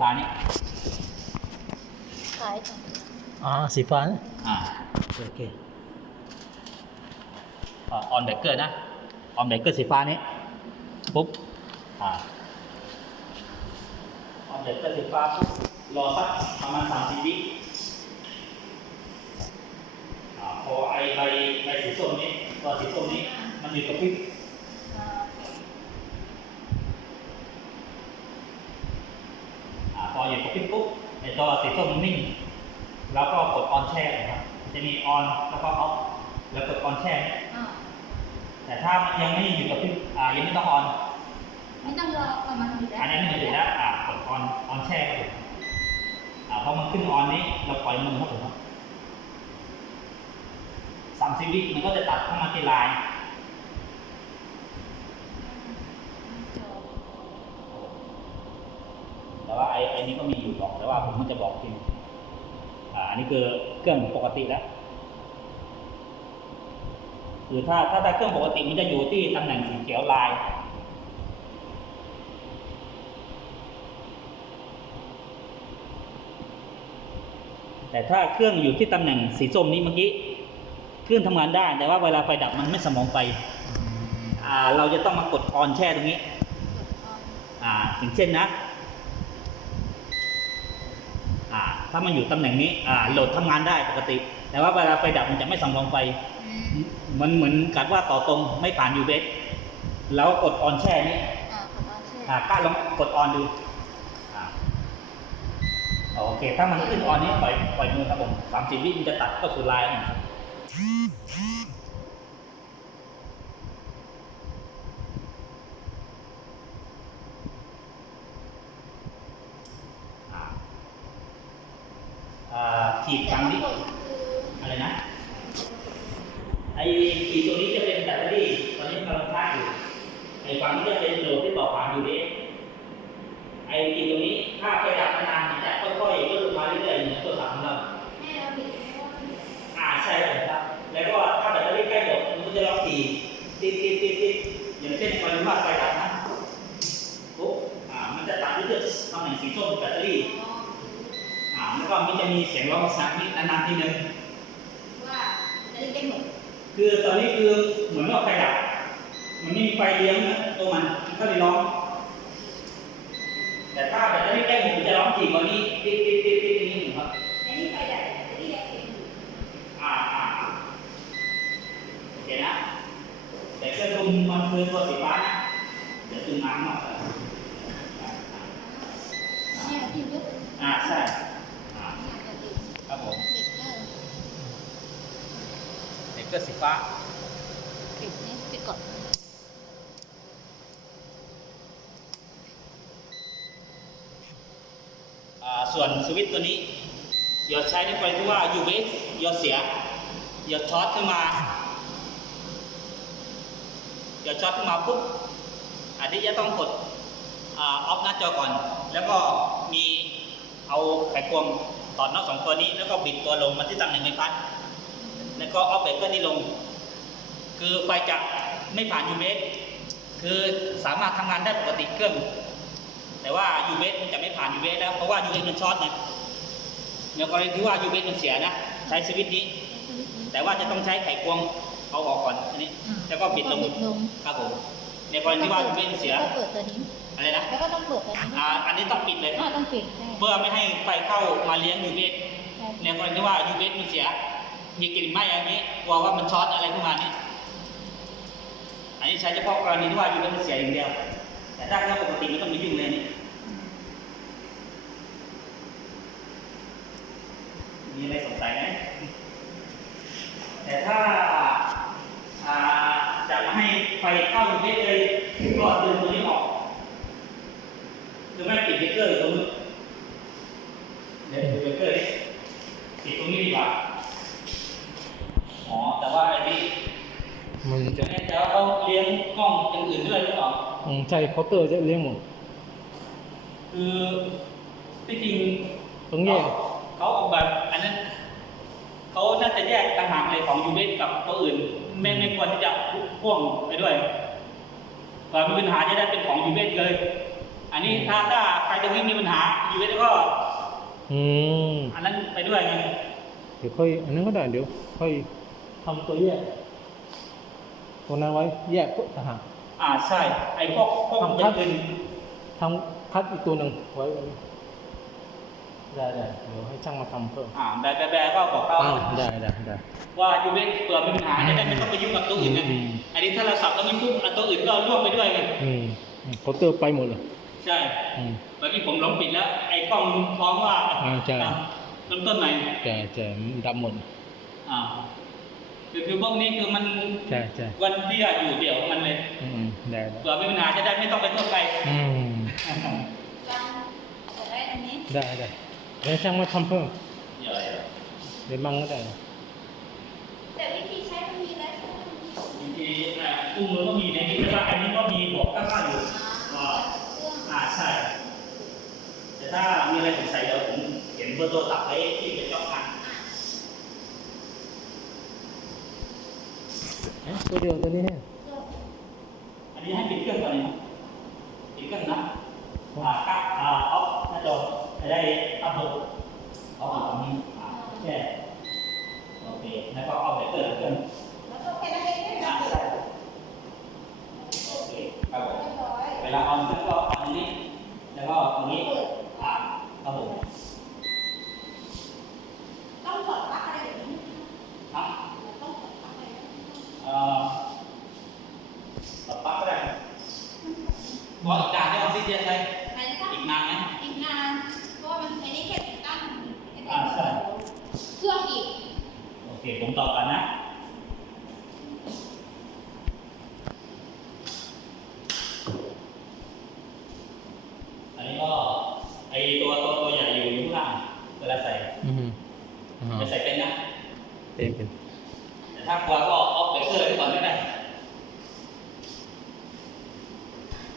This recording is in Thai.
ฟ้านี่ขายก่อนอ๋อสีฟ้านะอ่าโอเคออนเบเกอร์นะออนเบเกอร์สีฟ้านี้ปุ๊บอ่าออนเบเกอร์สีฟ้าปุ๊บรอสักประมาณสามสิบวิอ่าพอไอใบใบสีส้มนี้ตัวสีส้มนี้มันอยู่กับพริบ อ่า อ่าพออยู่กับพริบปุ๊บไอ ตัวสีส้มมันนิ่ง แล้วก็กดออนแช่นะครับจะมีออนแล้วก็ออฟแล้วกดออนแช่เนี่ยอ่าแต่ถ้ามันยังไม่อยู่กับพริบอ่ายังไม่ต้องออนไม่ต้องรอประมาณอยู่แล้วอันนั้นมันถึงแล้วอ่ากดออนออนแช่ครับผมอ่าพอมันขึ้นออนนี้เราปล่อยมือครับผมสามสิบวิมันก็จะตัดเข้ามาที่ลายแต่ว่าไอ้ไอ้นี้ก็มีอยู่บอกแต่ ว่าผมมันจะบอกจริงอ่าอันนี้คือเครื่องปกติแล้วคือถ้าถ้าได้เครื่องปกติมันจะอยู่ที่ตำแหน่งสีเขียวลาย แต่ถ้าเครื่องอยู่ที่ตำแหน่งสีส้มนี้เมื่อกี้เครื่องทำงานได้ แต่ว่าเวลาไฟดับมันไม่สมองไฟอ่าเราจะต้องมากดออนแช่ตรงนี้ อ่าอย่างเช่นนะ อ่า ถ้ามันอยู่ตำแหน่งนี้อ่าโหลดทำงานได้ปกติ แต่ว่าเวลาไฟดับมันจะไม่สำรองไฟ มันเหมือนกับว่าต่อตรงไม่ผ่านยูเบสแล้วกดออนแช่นี้อ่าขอโทษใช่อ่ากล้าลองกดออนดูอ่าโอเค ถ้ามันขึ้นออนนี้ปล่อยปล่อยมือครับผมสามสิบวิมันจะตัดก็สุดลายนะครับอ่าอ่าขีดครั้งนี้ อะไรนะ ไอ้ขีดตรงนี้จะเป็นแบตเตอรี่ ตอนนี้กำลังชาร์จอยู่ ไอ้ฝั่งนี้จะเป็นโหลดที่ต่อผ่านยูเอไอ้ขีดตรงนี้ถ้าไฟดับนานๆมันจะค่อยๆลดลงมาเรื่อยๆเหมือนตัวสามของเราแม่เราบิดไม่ว่าอ่าใช่เลยครับ แล้วก็ถ้าแบตเตอรี่ใกล้หมดมันก็จะล็อกทีติดติดติดติดอย่างเช่นไฟว่าไฟดับนะปุ๊บอ่ามันจะตัดเรื่อยๆตำแหน่งสีส้มแบตเตอรี่อ่าแล้วก็มันจะมีเสียงร้องสักนิดนานๆทีนึงว่าจะได้ได้หมด คือตอนนี้คือเหมือนว่าไฟดับมันไม่มีไฟเลี้ยงนะตัวมันมันก็เลยร้อง แต่ถ้าแบตเตอรี่ใกล้หมดมันจะร้องถี่กว่านี้ติดติดติดติดอย่างนี้ครับไอ้นี่ไฟดับจะได้แยกเป็นอยู่อ่าอ่าอ่าโอเคนะแต่เครื่องดุมมันคือตัวสีฟ้านะเดี๋ยวตึงน้ำหน่อย แม่ที่ลึก อ่าใช่อ่า แม่จะดึง ครับผม เด็กเออ เด็กเกอร์สีฟ้าปิดนี่ปิดก่อนอ่าส่วนสวิตช์ตัวนี้อย่าใช้ในกรณีที่ว่า UVS อย่าเสียอย่าช็อตขึ้นมาอย่าช็อตขึ้นมาปุ๊บอันนี้จะต้องกดออฟหน้าจอก่อน แล้วก็มีเอาไขควงตอดน็อตสองตัวนี้ แล้วก็บิดตัวลงมาที่ตำแหน่งใบพัด แล้วก็ออฟเบรกเกอร์นี่ลง คือไฟจะไม่ผ่าน UVS คือสามารถทำงานได้ปกติเครื่อง แต่ว่า UVS มันจะไม่ผ่าน UVS แล้วเพราะว่า UVS มันช็อตนะในกรณีที่ว่า UVS มันเสียนะใช้สวิตช์นี้ แต่ว่าจะต้องใช้ไขควงเอาออกก่อนอันนี้แล้วก็บิดลงบิดลงครับผมในกรณีที่ว่า UVS มันเสียแล้วก็เปิดตัวนี้อะไรนะแล้วก็ต้องเปิดตัวนี้อ่าอันนี้ต้องปิดเลยอ่าต้องปิดใช่เพื่อไม่ให้ไฟเข้ามาเลี้ยง UVS ใช่ในกรณีที่ว่า UVS มันเสีย มีกลิ่นไหม้อะไรนี้กลัวว่ามันช็อตอะไรขึ้นมานี่อันนี้ใช้เฉพาะกรณีที่ว่า UVS มันเสียอย่างเดียว แต่ถ้าเรื่องปกติไม่ต้องไปยุ่งเลยนี่มีอะไรสงสัยไหมแต่ถ้าอ่าจะมาให้ไฟเข้าอยู่เวทเลยก็ดึงตัวนี้ออกคือไม่ปิดเบรกเกอร์ตรงนี้เดี๋ยวดูเบรกเกอร์ปิดตรงนี้ดีกว่า อ๋อ แต่ว่าไอ้นี่มันจะจะแน่ใจว่าเขาเลี้ยงกล้องอย่างอื่นด้วยหรือเปล่าอืมใช่เคาน์เตอร์จะเลี้ยงหมด คือที่จริงต้องแยกเขาเขาออกแบบอันนั้นเขาน่าจะแยกต่างหากเลยของยูเวสกับตัวอื่น ไม่ไม่ควรที่จะพ่วงไปด้วยก่อนมีปัญหาจะได้เป็นของยูเวสเลย อันนี้ถ้าถ้าไฟตรงนี้มีปัญหาอยู่ไว้แล้วก็ อืมอันนั้นไปด้วยไงเดี๋ยวค่อยอันนั้นก็ได้เดี๋ยวค่อย ทำตัวแยกตัวนั้นไว้แยกปุ๊บต่างหากอ่าใช่ ไอ้พวกพวกทำอครัย่าบงอื่นทำคัดอีกตัวหนึ่งไว้วันนี้ได้ได้เดี๋ยวให้ช่างมาทำเพิ่มอ่าแบบแบบแบบก็บอกเขาอ้าวได้ได้ได้ว่าอยู่เว้นเผื่อมีปัญหาจะได้ไม่ต้องไปยุ่งกับตัวอื่นไงอืมอันนี้ถ้าเราสับตรงนี้ปุ๊บอะตัวอื่นก็ร่วงไปด้วยไงอืมอืมเคาน์เตอร์ไปหมดเลยใช่อืมเมื่อกี้ผมหลงปิดแล้ว ไอ้กล้องฟ้องว่าอ่าใช่อะเริ่มต้นใหม่แต่แต่ดับหมดอ่า คือคือพวกนี้คือมันใช่ใช่วันที่อยู่เดี่ยวของมันเลยอืมได้ได้เผื่อมีปัญหาจะได้ไม่ต้องไปโทษใครอืมการจะได้อันนี้ได้ได้เดี๋ยวช่างมาทำเพิ่มเดี๋ยวเดี๋ยวมั่งก็ได้แต่วิธีใช้มันมีแล้วใช่ไหมบางทีอ่าอุ้มมือก็มีในนี้แต่ว่าอันนี้ก็มีบอกข้างๆอยู่อ่าเครื่องอ่าใช่แต่ถ้ามีอะไรสงสัยเดี๋ยวผมเขียนเบอร์โทรศัพท์ไว้ที่เป็นช่องทาง เอ๊ะ ตัวเดียวตัวนี้เนี่ยเครื่องอันนี้ให้ปิดเครื่องก่อนนะปิดเครื่องนะอ่าครับอ่าออฟหน้าจอจะได้อัพโหลดเอาอ่าตรงนี้อ่าแช่โอเคแล้วก็เอาไปเปิดเครื่องแล้วก็แค่นั้นเองไม่อ่าได้ใช่โอเคครับผมเรียบร้อยเวลาออนก็ก็อันนี้ แล้วก็ตรงนี้อ่าครับผม ต้องถอดปลั๊กอะไรอย่างนี้ ครับ ต้องถอดปลั๊กอะไร เอ่อตัดปั๊บก็ได้บอกอีกด่านได้ออกซิเจนเลย ไหนนะคะ อีกนานไหม อีกนานเพราะว่ามันไอ้นี่แค่ติดตั้งไอ้นี่ อ่าใช่ เครื่องอีก โอเค ผมตอบกันนะ อันนี้ก็ ไอตัว